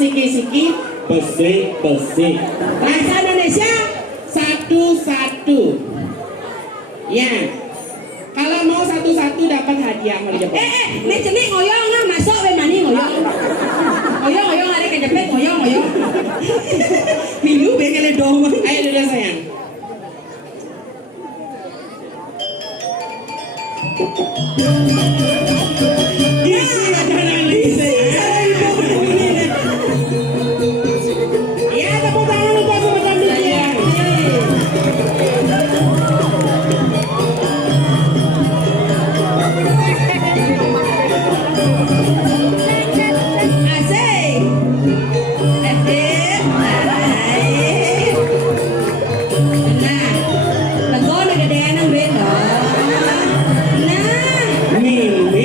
Siki-siki, besi-besi. Bahasa Indonesia satu-satu. Ya. Kalau mau satu-satu dapat hadiah meriah. Nek jenik ngoyong lah masuk we mani ngoyong. Ngoyong ada kejepit ngoyong. Milu bengkel dong. Ayo dulu sayang. Isi ada Lisa. Ya tepuk tangan untuk sobat demikian. Asik. Nah, tegon gedean nang bendo. Nah, Mimi.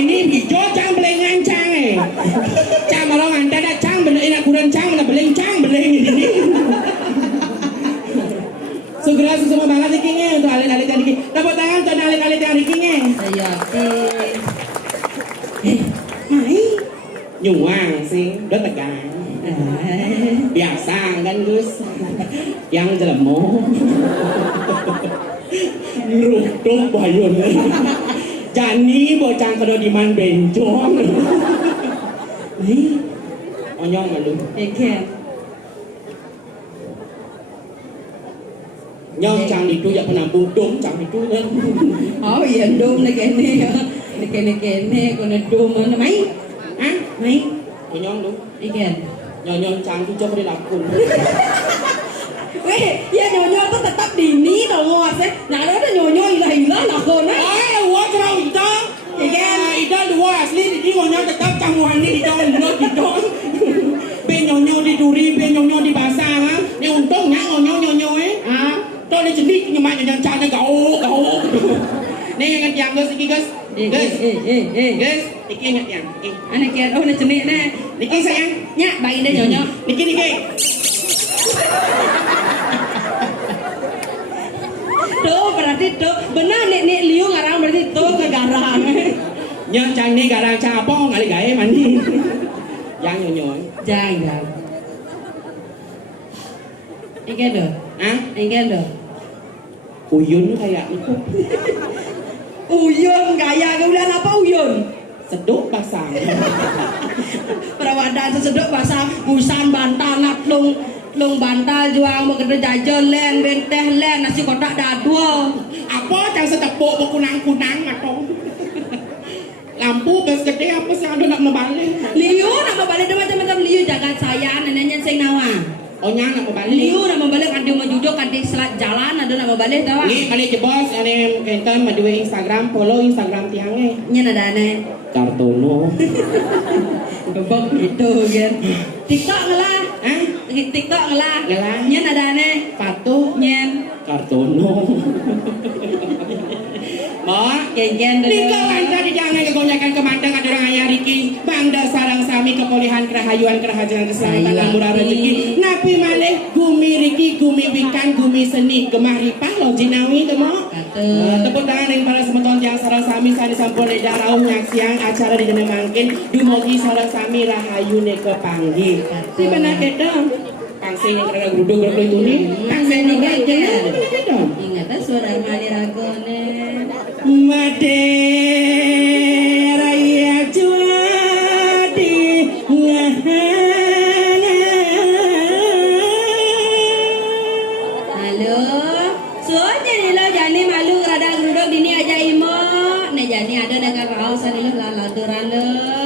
ini hijau cang belengan cang cang malah anda dah cang belen nak kurang cang mana beleng cang beleng ini segera semua banget dikingnya untuk alit-alit yang diking tepuk tangan untuk alit-alit yang dikingnya mai nyuang sih udah tegang biasa kan Gus yang jelemo ngeruduk bayun jani bocang kedo diman bencong mai onyong malu nyong chàng đi tu ya pernah budung chàng đi tu kan oh iya dum nek kene kono dum mana mai hah mai nyong tu ikan nyong chàng tu coba dilakun weh ya nyonya tuh tetap dini tau ngos nah ada nyonya ilah lakon wah cerau itu itu dua asli di nyong tetap camuan ni di ben nyonyo di duri ben nyonyo di basah ha ni untungnya nyonyo tôi đi chuẩn bị nhưng mà nhận chàng này gấu nên ngặt yang guys iki guys guys iki ngặt yang iki ana kia oh na cemik na iki sayang nya bagi dia nyonya niki tuh berarti tuh benar nek liu ngarang berarti tuh kegarang nhân chàng ni garang cha po ngali gae mani yang nyonyo jangan ikan dah ikan dah uyun kayak itu uyun gaya kemudian apa uyun seduk pasang perawadan seseduk pasang busan bantal nak lung bantal juang mau kerja jajan len benteh len nasi kotak dadua apa cang setepuk kunang matong lampu gas gede apa sih ada nak membalik liu nak membalik dia macam-macam liu jangan saya neneknya sing nawa oh nyang nak membalik liu nak membalik kadang menjujur kadang selat jalan ada nak membalik tahu ni kali jebos ada kenten madue Instagram follow Instagram tiangnya nya ada aneh kartono gebok gitu kan TikTok ngelah TikTok ngelah nya ada aneh patuh nyen kartono Mak, gen-gen nikah anda di jangan kegonyakan kemandang ada orang ayah Riki bangda sarang sami kepulihan kerahayuan kerahajan keselamatan dan murah rezeki napi malih gumi Riki gumi wikan gumi seni gemah ripah lo jinawi tu mak tepuk tangan yang para semeton yang sarang sami sani sampun edah rauh nyaksiang acara di dana mangkin dumogi sarang sami rahayu ne kepanggih si benar kedong pangsi yang kena geruduk itu nih pangsi yang kena ingat suara mani ragone Madera ya jadi halo soalnya nih lo jani malu rada geruduk dini aja imo nih jani ada negara kausan ini lala turan lo